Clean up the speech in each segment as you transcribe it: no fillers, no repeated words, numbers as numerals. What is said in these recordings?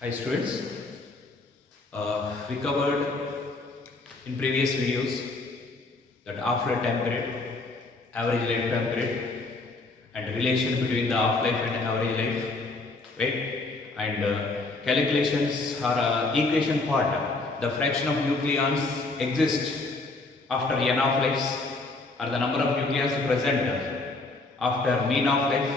Hi students, we covered in previous videos that half-life time period, average lifetime period, and relation between the half-life and average life, right? And calculations are equation part. The fraction of nucleons exist after n half-lives, or the number of nucleons present after mean half-life.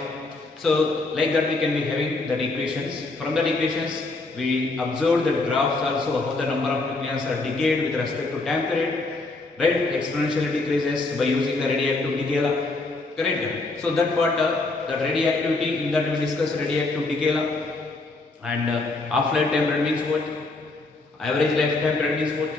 So like that we can be having that equations. From that equations we observed that graphs also how the number of nucleons are decayed with respect to time period, right? Exponentially decreases by using the radioactive decay law, correct? So that part, that radioactivity, in that we discuss radioactive decay law, and half-life time period means what? Average lifetime period means what?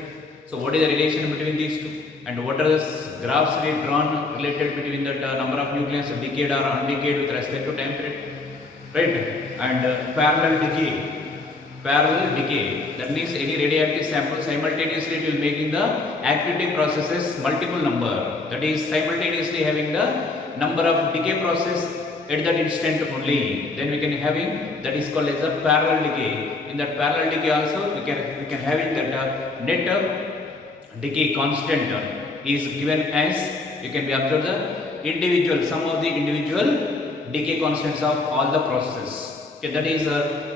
So what is the relation between these two? And what are the graphs we drawn related between that number of nucleons decayed or undecayed with respect to time period, right? And parallel decay. Parallel decay, that means any radioactive sample simultaneously it will making the activity processes multiple number, that is simultaneously having the number of decay process at that instant only, then we can having that is called as a parallel decay. In that parallel decay also we can having that net decay constant is given as, you can be observe the individual sum of the individual decay constants of all the processes. Okay, that is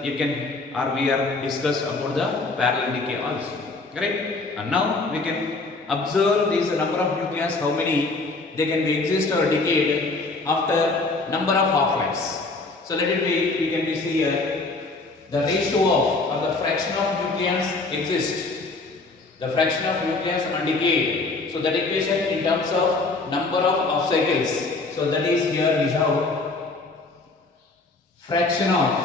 you can, or we are discussed about the parallel decay also, correct? And now we can observe this number of nucleons, how many they can be exist or decayed after number of half-lives. So let it be, we can be see here the ratio of or the fraction of nucleons exist, the fraction of nucleons undecayed. So that equation in terms of number of half cycles. So that is here we have fraction of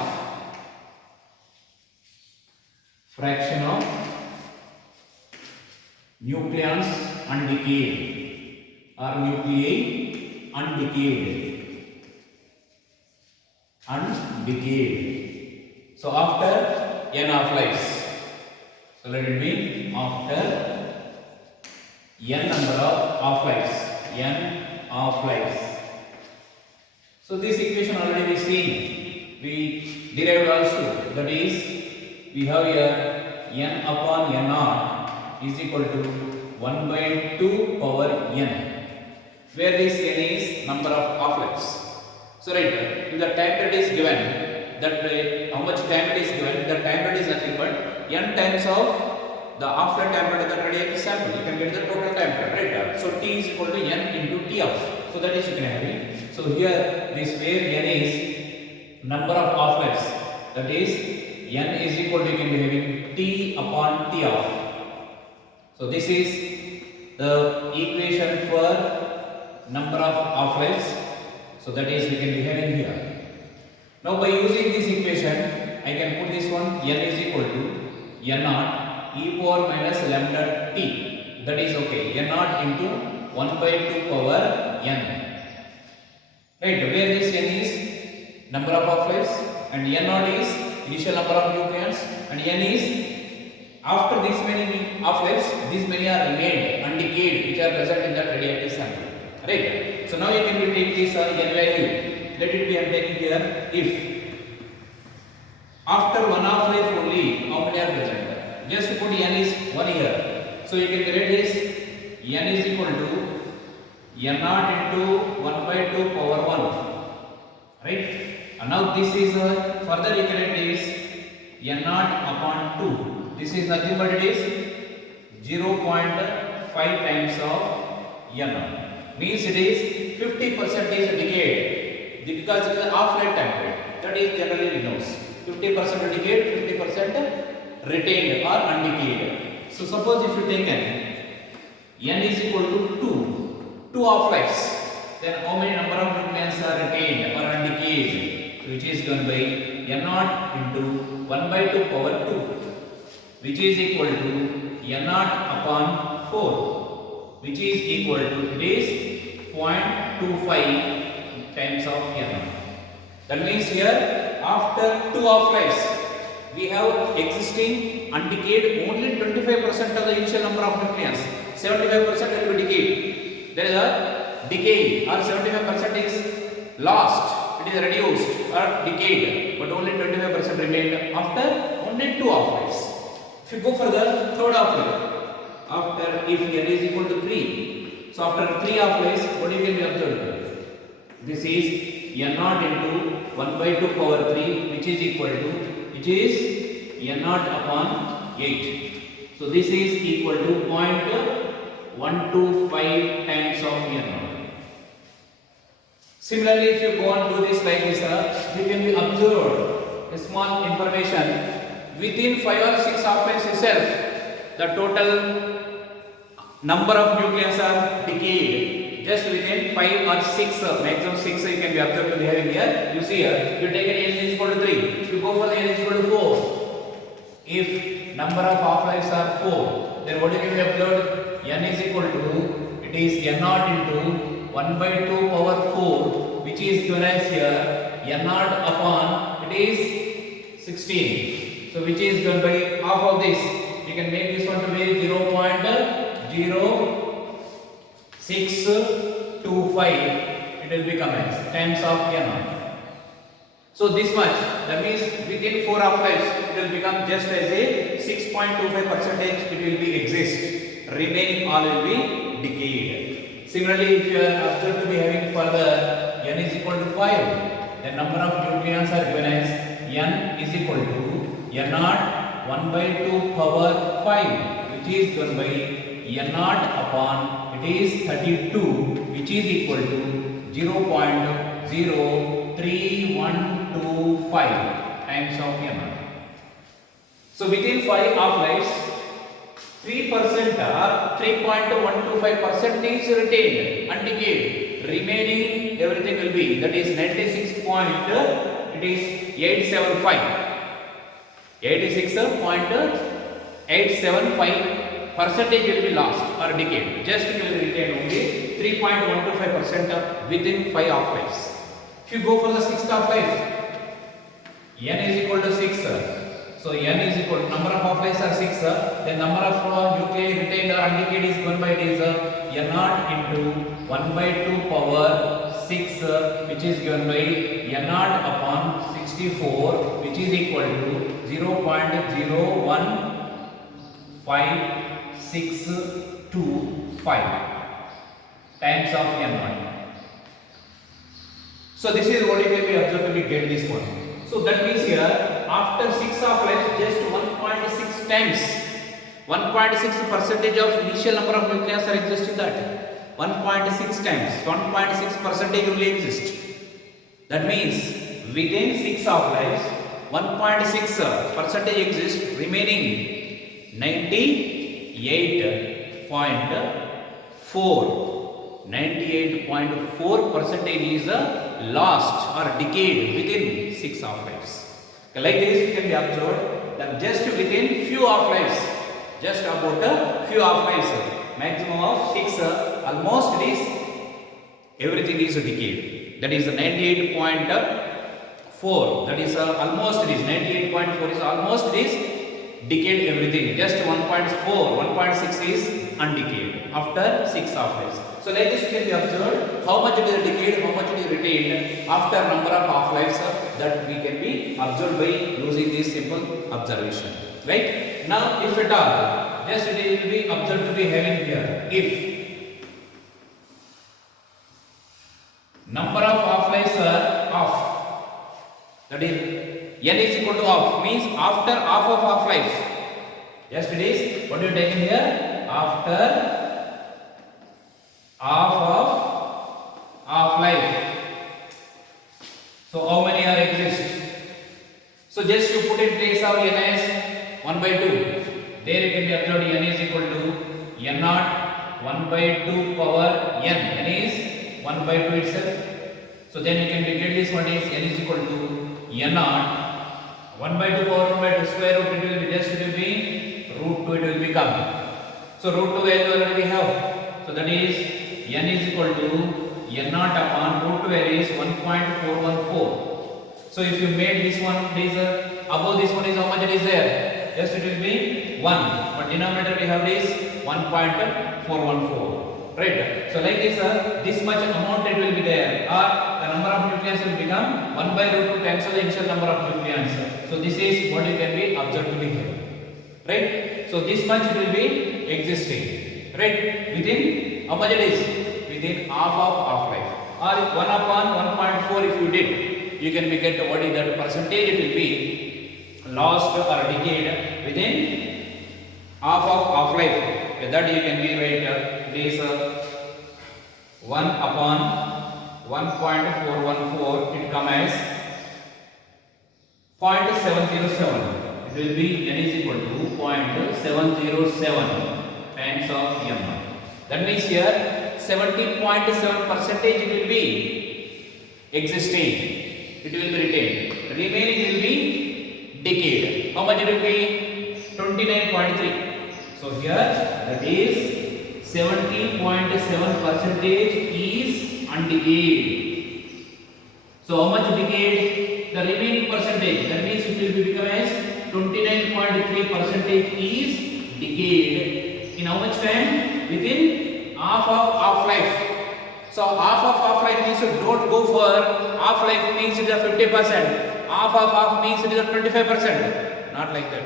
nucleons undecayed or nuclei undecayed. So after n half-lives. So let it be after n number of half-lives. So this equation already we seen, we derived also, that is we have here n upon n naught is equal to 1 by 2 power n, where this n is number of half-lives. So right, if the time period is given, that how much time period is given, the time period is nothing but n times of the half-life time period of the radioactive sample. You can get the total time period, right? So t is equal to n into t of. So that is you can have it. So here this where n is number of half-lives, that is n is equal to, you can be having t upon t of. So this is the equation for number of half-lives. So that is we can be having here. Now by using this equation, I can put this one, n is equal to n naught e power minus lambda t. That is okay. N naught into 1 by 2 power n. Right? Where this n is number of half-lives and n naught is initial number of nucleons, and n is after this many half-lives, these many are remained undecayed which are present in that radioactive sample. Right? So now you can take this n value. Let it be, I am taking here, if after one half-life only how many are present. Just put n is 1 here. So you can get this n is equal to n naught into 1 by 2 power 1. Right? And now this is further you can write this n naught upon 2. This is nothing but it is 0.5 times of n naught. Means it is 50% is decayed because it is half-life time period. That is generally knows. 50% decayed, 50% retained or undecayed. So suppose if you take n is equal to 2 half-lives, then how many number of nucleons are retained or undecayed, which is given by n naught into 1 by 2 power 2, which is equal to n naught upon 4, which is equal to, it is 0.25 times of n naught. That means here after 2 half-lives we have existing undecayed only 25% of the initial number of nucleons. 75% will be decayed. There is a decay, or 75% is lost, it is reduced or decayed, but only 25% remained after only 2 half-lives. If you go for the third half-life, after if n is equal to 3, so after 3 half-lives, what you can be observed? This is n naught into 1 by 2 power 3, which is equal to, which is n naught upon 8. So this is equal to 0.125 times of n naught. Similarly, if you go and do this like this, you can be observed a small information within 5 or 6 half-lives itself, the total number of nucleons are decayed just within 5 or 6, maximum 6 you can be observed to be having here. You see here, you take an n is equal to 3, you go for the n is equal to 4. If number of half-lives are 4, then what you can be observed? N is equal to, it is n naught into 1 by 2 power 4, which is given as here n naught upon, it is 16. So which is given by half of this. You can make this one to be 0.0625. It will become as times of n naught. So this much, that means within 4 half-lives, it will become just as a 6.25% it will be exist. Remaining all will be decayed. Similarly, if you are observed to be having further n is equal to 5, the number of nucleons are given as n is equal to n naught 1 by 2 power 5, which is given by n naught upon, it is 32, which is equal to 0.03125 times of n naught. So within 5 half-lives, 3% or 3.125% is retained, undecayed. Remaining everything will be, that is 96 point, it is 875. 86.875% will be lost or decayed. Just will retain only 3.125% within 5 half-lives. If you go for the 6th half-life, n is equal to 6. So n is equal to, number of half-lives are 6. The number of nuclei retained or undecayed is given by it is n naught into 1 by 2 power 6, which is given by n naught upon 64, which is equal to 0.015625 times of n naught. So this is what you can be observed to be get this one. So that means here, after 6 half-lives, just 1.6 times, 1.6% of initial number of nucleons are exist in that. 1.6 times, 1.6% only exist. That means within 6 half-lives, 1.6% exist, remaining 98.4% is lost or decayed within 6 half-lives. Like this, you can be observed that just within few half-lives, just about a few half-lives, maximum of 6, almost it is everything is decayed. That is 98.4. That is almost it is 98.4 is almost it is decayed everything. Just 1.4, 1.6 is undecayed after 6 half-lives. So like this, you can be observed how much it is decayed, how much it is retained after number of half-lives that we can be observed by using this simple observation. Right? Now, if at all, just it will be observed to be having here. If number of half-lives are half, that is n is equal to half, means after half of half-life. Just it is, what you take in here? After half of half-life. So how many are exist? So just you put in place of n as 1 by 2. There you can be observed n is equal to n naught 1 by 2 power n. N is 1 by 2 itself. So then you can get this one is n is equal to n naught 1 by 2 power 1 by 2 square root, it will be just it will be root 2 it will become. So root 2 value already we have. So that is n is equal to n naught upon root 2 value is 1.414. So if you made this one, this above this one is how much it is there? Just it will be 1. But denominator we have this 1.414. right? So like this much amount it will be there, or the number of nucleons will become 1 by root 2 times the initial number of nucleons. So this is what you can be observed to be here, right? So this much it will be existing, right? Within how much it is? Within half of half-life, or 1 upon 1.4 if you did, you can be get what is that percentage it will be lost or decayed within half of half-life. That you can be write it is 1 upon 1.414, it comes as 0.707. It will be n is equal to 0.707 times of m. That means here 70.7% it will be existing. It will be retained. Remaining will be decayed. How much it will be? 29.3. So here that is 70.7% is undecayed. So how much decayed? The remaining percentage. That means it will become as 29.3% is decayed. In how much time? Within half of half-life. So half of half-life means you don't go for half-life means it is a 50%. Half of half means it is a 25%. Not like that.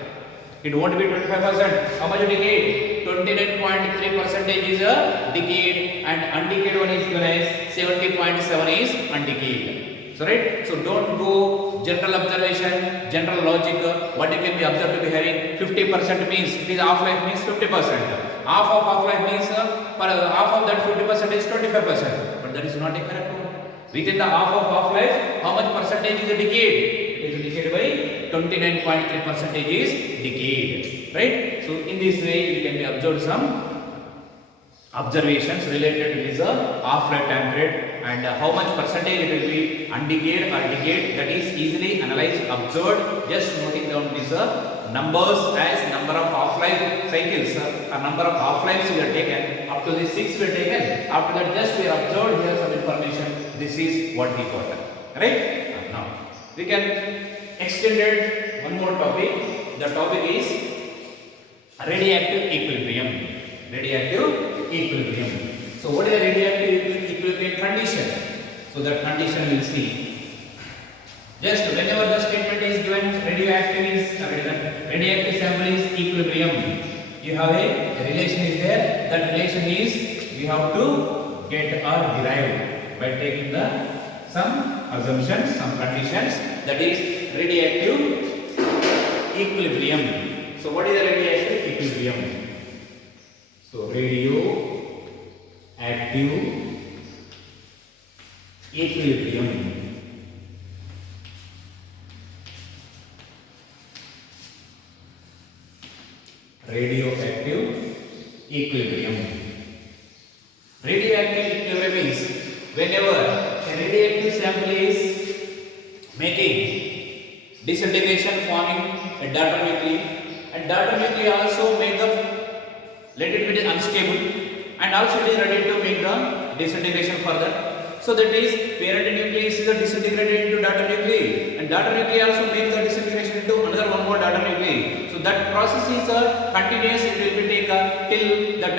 It won't be 25%. How much decayed? 29.3% is a decayed, and undecayed one is given as 70.7 is undecayed. So right? So don't go general observation, general logic. What you can be observed to be having 50% means it is half-life means 50%. Half of half-life means half of that 50% is 25%. But that is not a correct one. Within the half of half-life, how much percentage is decayed? It is decayed by 29.3% is decayed, right? So in this way you can be observed some observations related to this half-life time period, and how much percentage it will be undecayed or decayed, that is easily analyzed, observed. Just noting down these numbers as number of half-life cycles or number of half-lives we have taken. Up to the 6 we have taken. After that just we are observed here some information. This is what we got, right? Now we can extended one more topic. The topic is radioactive equilibrium. Radioactive equilibrium. So what is the radioactive equilibrium condition? So that condition we'll see. Just whenever the statement is given, radioactive sample is equilibrium. You have a relation is there. That relation is we have to get or derive by taking some assumptions, some conditions. That is radioactive equilibrium. So what is the radioactive equilibrium? So radioactive equilibrium. Radioactive equilibrium. Radioactive equilibrium means whenever a radioactive sample is making disintegration forming a daughter nuclei, and daughter nuclei also make the little bit unstable, and also it is ready to make the disintegration further. So that is parent nucleus is disintegrated into daughter nuclei, and daughter nuclei also make the disintegration into another one more daughter nuclei. So that process is continuous. It will be take till that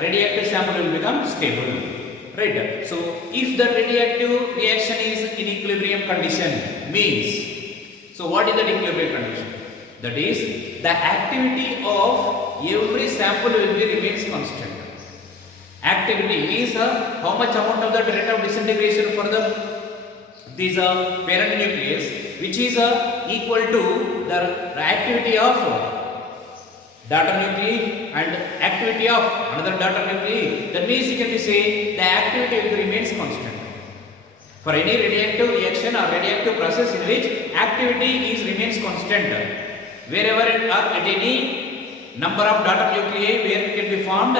radioactive sample will become stable. Right. So if the radioactive reaction is in equilibrium condition means, so what is the equilibrium condition? That is the activity of every sample will be remains constant. Activity means how much amount of the rate of disintegration for this parent nucleus, which is equal to the activity of daughter nuclei and activity of another daughter nuclei. That means you can say the activity remains constant. For any radioactive reaction or radioactive process in which activity is remains constant, wherever at any number of daughter nuclei where it can be formed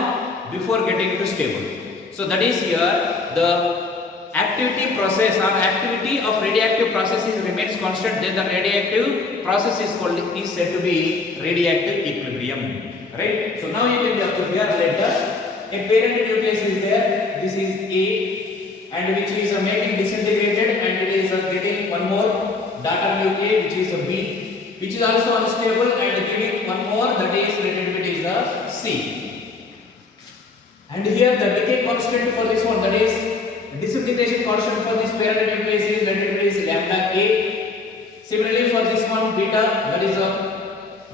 before getting to stable. So that is here the activity process or activity of radioactive processes remains constant, then the radioactive process is said to be radioactive equilibrium. Right? So now you can observe here later a parent nucleus is there. This is A, and which is making disintegrated, and it is getting one more daughter nuclei which is a B, which is also unstable, and giving one more that is little bit is the C. And here the decay constant for this one, that is disintegration constant for this parent nucleus is, let it is lambda A. Similarly for this one beta, that is a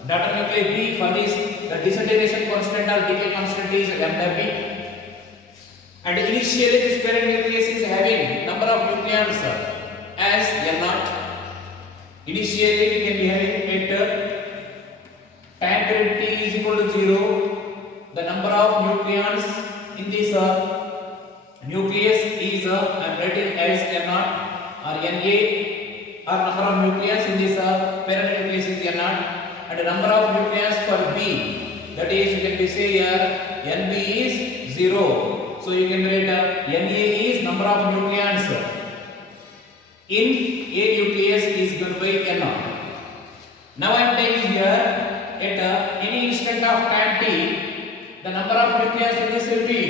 daughter nucleus B, for this the disintegration constant or decay constant is lambda B. And initially this parent nucleus is having number of nucleons as N0. Initially we can be having at time period t is equal to 0. The number of nucleons in this nucleus is I am writing as N0 or Na, or number of nucleons in this parent nucleus is N0, and the number of nucleons for B, that is you can be say here Nb is 0. So you can write Na is number of nucleons in a nucleus is given by N0. Now I am taking here at any instant of time t, the number of nucleons in this will be,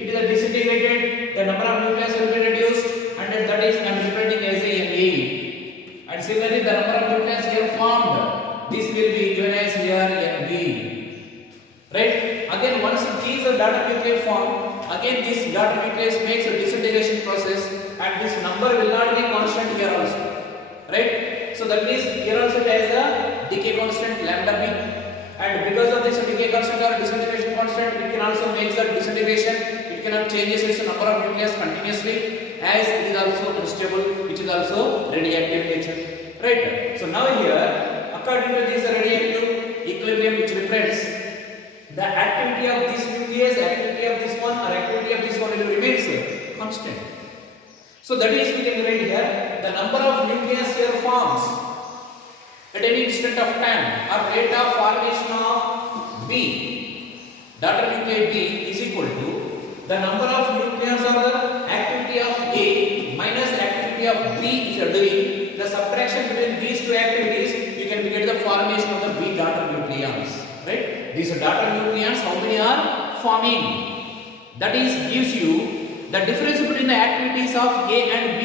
it is disintegrated, the number of nucleons will be reduced, and that is I am representing as a Na. And similarly the number of nucleons here formed, this will be given as here Nb. Right? Again once these daughter nuclei form, again this daughter nucleus makes a disintegration process, and this number will not be constant here also. Right? So that means here also it has a decay constant lambda B, and because of this decay constant or disintegration constant, it can also make the disintegration, it cannot changes its number of nucleus continuously, as it is also unstable, which is also radioactive nature. Right? So now here, according to this radioactive equilibrium, which represents the activity of this nucleus, activity of this one, or activity of this one will remains constant. So that is we can write here the number of nucleus here forms at any instant of time or rate of formation of B, daughter nuclei B is equal to the number of nucleons or the activity of A minus activity of B. If you are doing the subtraction between these two activities, you can get the formation of the B daughter nucleons. Right? These daughter nucleons, how many are forming? That is gives you the difference between the activities of A and B.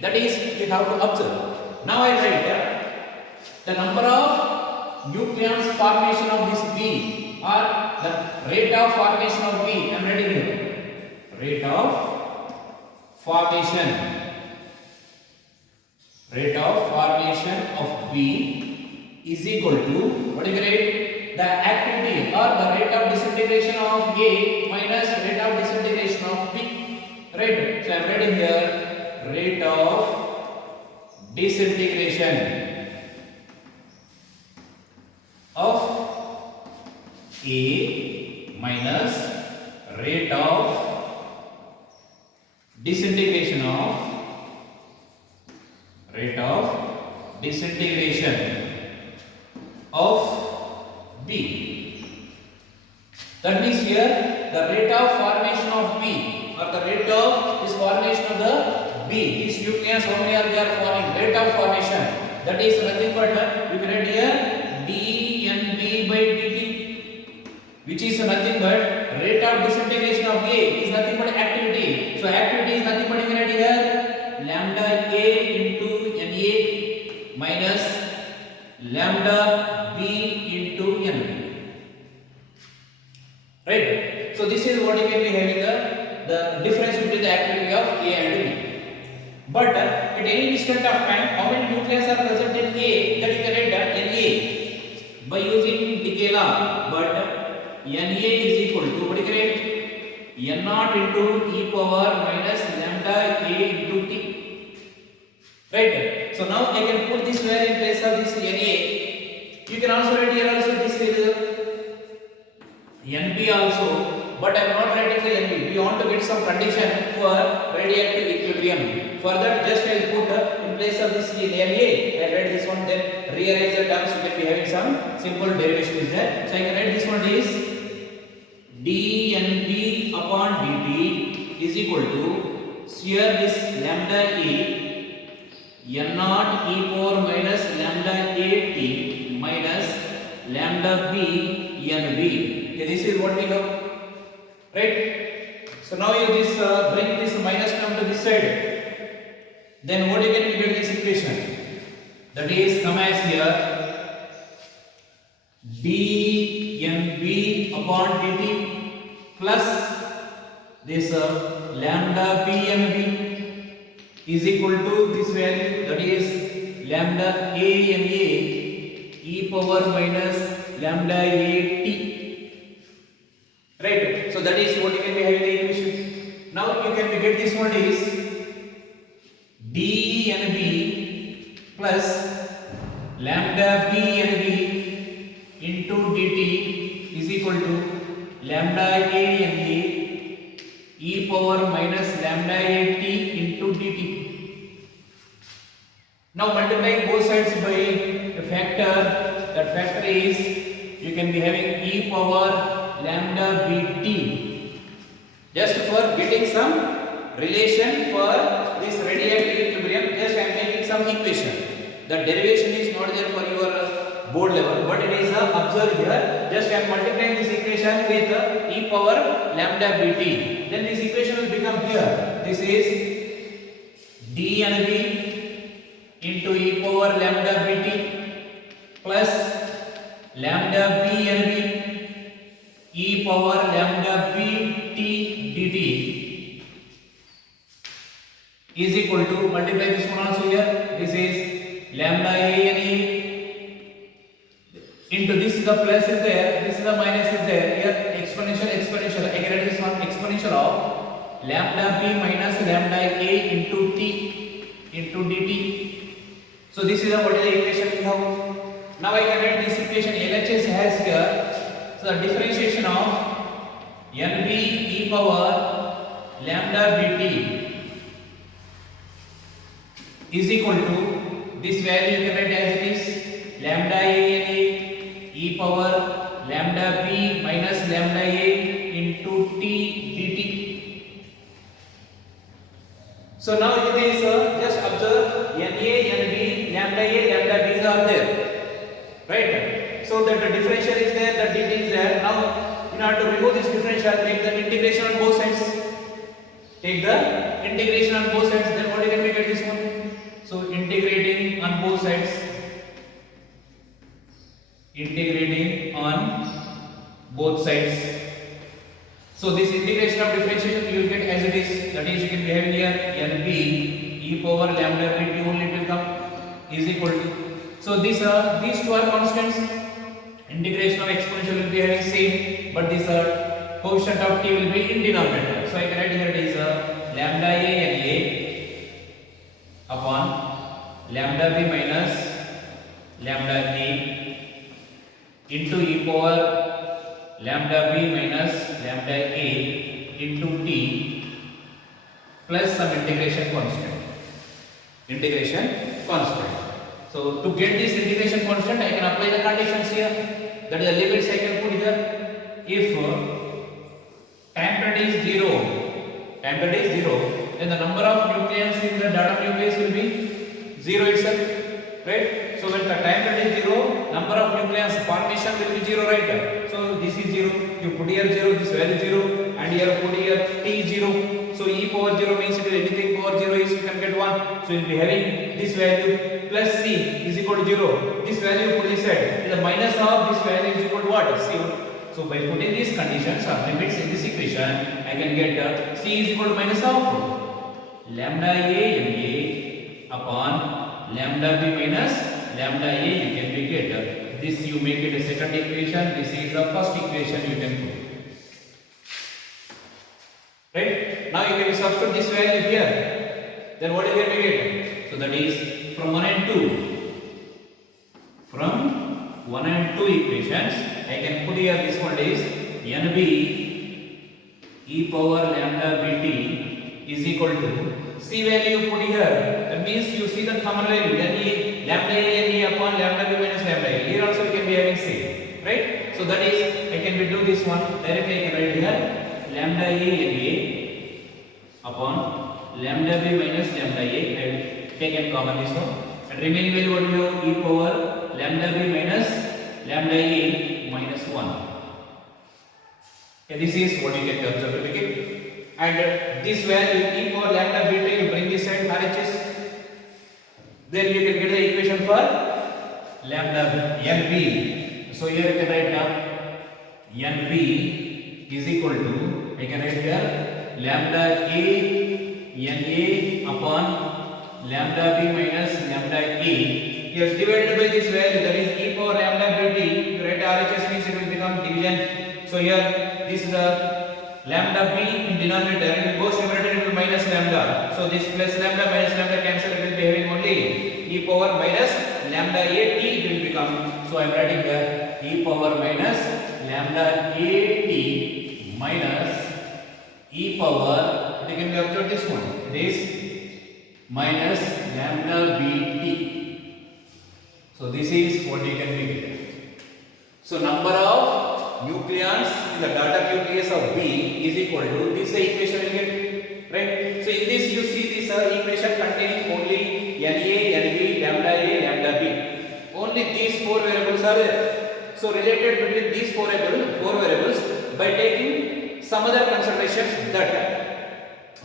That is you have to observe. Now I write the number of nucleons formation of this B, or the rate of formation of B. I am writing here. Rate of formation. Rate of formation of B is equal to, what is the rate? The activity or the rate of disintegration of A minus rate of disintegration of B. Right? So I am writing here rate of disintegration of A minus rate of disintegration of B. That means here the rate of formation of B, or the rate of this formation of the B, these nucleons how many are they are forming, rate of formation, that is nothing but you can write here dNb by dt, which is nothing but rate of disintegration of A is nothing but activity. So activity is nothing but you can write here lambda A into Na minus lambda B into N. Right? So this is what you can be having the difference between the activity of A and B. But at any instant of time, how many nucleons are present in A, that you can write Na by using decay law. But Na is equal to, what you can write? N0 into e power minus lambda A into T. Right? So now I can put this value in place of this Na. You can also write here also this is Nb also, but I am not writing the Nb. We want to get some condition for radioactive equilibrium. For that, just I will put in place of this Na, I write this one, then rearrange the terms. You can be having some simple derivation is there. So I can write this one is dNb upon dt is equal to, here this lambda A N0 e power minus lambda A T minus lambda B Nb. Okay, this is what we have. Right? So now you this bring this minus term to this side. Then what you can get this equation? That is come as here dNb upon dt plus this lambda p and b is equal to this value, that is lambda a and a e power minus lambda a t, right? So that is what you can be having the equation. Now you can get this one is d and b plus lambda b and b into dt is equal to lambda a and a e power minus lambda a t into dt. Now multiplying both sides by a factor, that factor is you can be having e power lambda bt. Just for getting some relation for this radiative equilibrium, just I am making some equation. The derivation is not there for your board level, but it is observed here. Just I am multiplying this equation with e power lambda bt. Then this equation will become here. This is d and b into e power lambda bt plus lambda b and b e power lambda bt dt is equal to, multiply this one also here. This is lambda a and e into this is the plus is there, this is the minus is there. Here exponential. I can write this one exponential of lambda b minus lambda a into t into dt. So this is what is the equation we have. Now I can write this equation LHS has here. So the differentiation of nb e power lambda bt is equal to this value you can write as it is lambda a and a e power lambda b minus lambda a into t dt. So now it is just observe na, nb, lambda a, lambda b are there, right? So that the differential is there, the dt is there. Now in order to remove this differential, take the integration on both sides. Take the integration on both sides. Then what you can make it this one? So integrating on both sides. Integrating on both sides. So this integration of differentiation you will get as it is. That is you can be having here nb e power lambda bt only will come is equal to. So these two are constants. Integration of exponential will be having same, but this coefficient of t will be in denominator. So I can write here it is lambda a and a upon lambda b minus lambda a into e power lambda b minus lambda a into t plus some integration constant. So to get this integration constant, I can apply the conditions here. That is the limits I can put here. If time period is 0, then the number of nucleons in the datum nucleus will be 0 itself, right? So when the time period is 0, number of nucleons formation will be 0, right? So this is 0. You put here 0, this value 0, and here put here t 0. So e power 0 means if anything power 0 is, you can get 1. So you will be having this value plus c is equal to 0. This value put this side. The minus of this value is equal to what? C. So by putting these conditions or limits in this equation, I can get c is equal to minus of lambda a and a upon lambda b minus lambda a. You can make it this, you make it a second equation. This is the first equation you can put. Right? Now you can substitute this value here. Then what you can make it? So that is from 1 and 2. From 1 and 2 equations, I can put here this one is nb e power lambda bt is equal to c value you put here. That means you see the common value lambda a and e upon lambda b minus lambda a. Here also we can be having c, right? So that is I can do this one directly. I can write here lambda a and a upon lambda b minus lambda a. I will take and common this one. And remaining value what we have e power lambda b minus lambda a minus 1. Okay, this is what you can observe. Okay, and this value e power lambda beta you bring this side RHS. Then you can get the equation for lambda nb. So here you can write down nb is equal to, I can write here lambda A Na upon lambda b minus lambda A. You have divided by this value, that is e power lambda bt. You write RHS means it will become division. So here this is the lambda b in denominator, and in both numerator it will minus lambda. So this plus lambda minus lambda cancel, it will be having only e power minus lambda a t it will become. So I am writing here e power minus lambda a t minus e power, it can be observed this one, this minus lambda bt. So this is what you can be given. So number of nucleons in the daughter nucleus of B is equal to this equation will get, right? So in this you see this equation containing only Na, Nb, lambda a, lambda b. Only these four variables are there. So related between these four variables by taking some other considerations that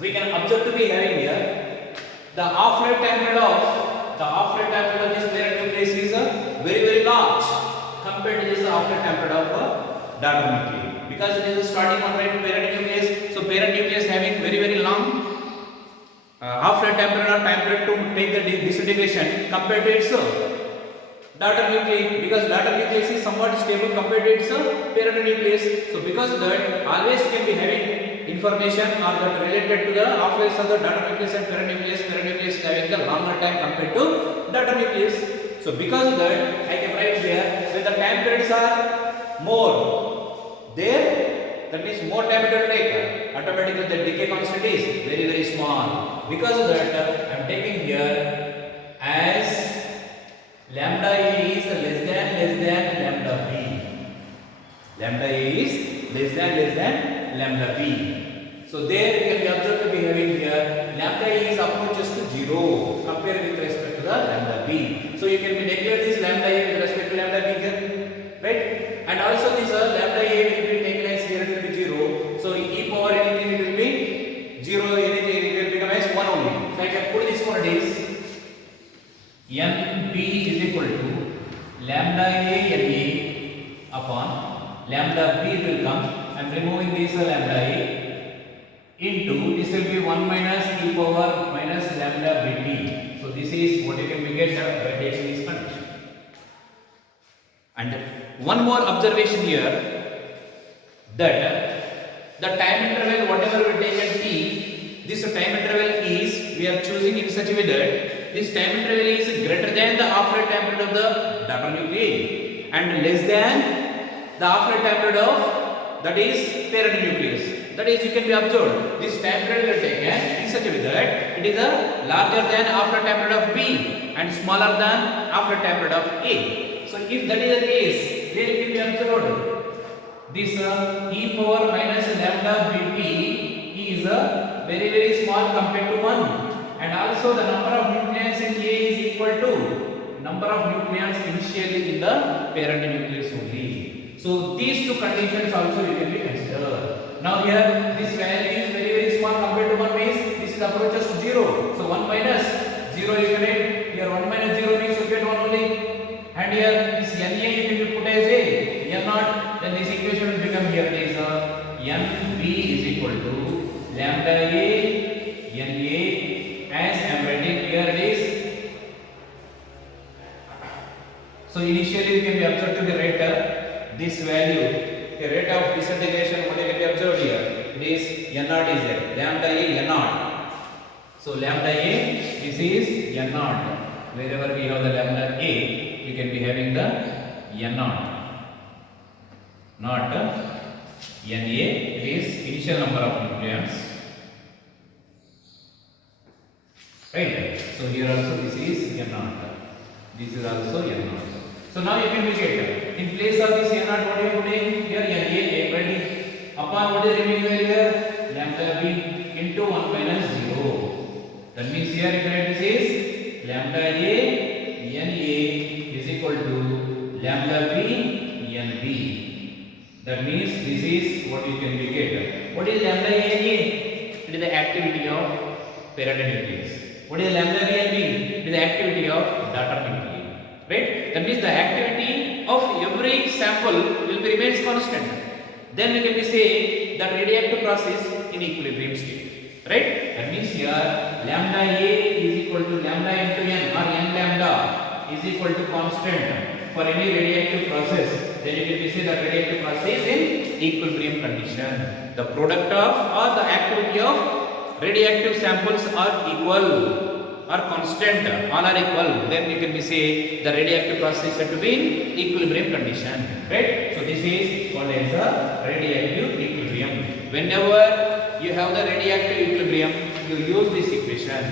we can observe to be having here, the half-life time period of this parent nucleus is very large compared to this half-life time period of daughter nucleus, because it is starting on parent nucleus. So parent nucleus having very long half-life time period to take the disintegration compared to its daughter nucleus, because daughter nucleus is somewhat stable compared to its parent nucleus. So because of that, always can be having information or that related to the half-life of the daughter nucleus and parent nucleus is having the longer time compared to daughter nucleus. So because of that, I can write here when the time periods are more there, that means more time it will take, automatically the decay constant is very small. Because of that, I am taking here as lambda a is less than lambda b. Lambda a is less than lambda b. So there you can be observed to be having here lambda a is approaches to 0 compared with respect to the lambda b. So you can be declare this lambda a with respect to lambda b here, right? And also this lambda a will be taken as here it will be 0. So e power anything it will be 0, anything it will become as 1 only. So I can put this one, it is Nb is equal to lambda a Na upon lambda b will come. I am removing this lambda a into this will be 1 minus e power minus lambda bt. So this is what you can be get by taking this condition. And one more observation here, that the time interval whatever we take as t, this time interval is we are choosing in such a way that this time interval is greater than the half-life time period of the daughter nuclei and less than the half-life time period of that is parent nucleus. That is, you can be observed this time period will take in such a way that it is a larger than half-life time period of B and smaller than half-life time period of A. So if that is the case, then it can be observed this e power minus lambda bt is very small compared to 1. And also the number of nucleons in A is equal to number of nucleons initially in the parent nucleus only. So these two conditions also you can be considered. Now here this value is very small compared to 1 means this is approaches to 0. So 1 minus 0 you can write here 1 minus 0 means you get 1 only. And here this Na you can put as a N0, then this equation will become here it is Nb is equal to lambda a Na as I am writing here it is. So initially you can be observed to be write this value, the rate of disintegration what you can be observed here, it is N0 is there, lambda a N0. So lambda a, this is N0. Wherever we have the lambda a, you can be having the N0, not Na. It is initial number of nucleons, right? So here also this is N0. This is also N0. So now you can be get in place of this N0 what you are putting here Na ready upon what is remaining here lambda b into 1 minus 0. That means here you can write this is lambda a Na is equal to lambda b Nb. That means this is what you can be get. What is lambda a Na? It is the activity of parent nucleus. What is lambda b Nb? It is the activity of daughter nuclei. Right? That means the activity of every sample will be remains constant. Then we can be say that radioactive process in equilibrium state, right? That means here lambda A is equal to lambda into n or n lambda is equal to constant for any radioactive process. Then you can say that radioactive process is in equilibrium condition. The product of or the activity of radioactive samples are equal or constant, all are equal, then you can be say the radioactive process is said to be in equilibrium condition, right? So this is called as a radioactive equilibrium. Whenever you have the radioactive equilibrium, you use this equation.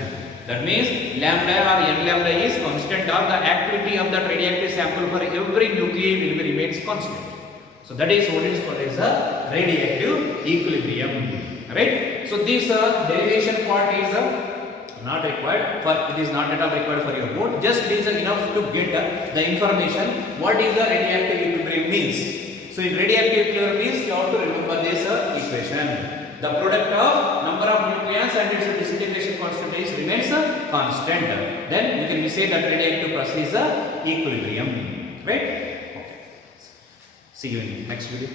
That means lambda or n lambda is constant, or the activity of that radioactive sample for every nuclei will be remains constant. So that is what is called as a radioactive equilibrium, right? So this derivation part is not required for, it is not at all required for your board. Just it is enough to get the information what is the radioactive equilibrium means. So in radioactive equilibrium means you have to remember this equation. The product of number of nucleons and its disintegration constant is remains constant. Then you can say that radioactive process is equilibrium, right? Okay. See you in next video.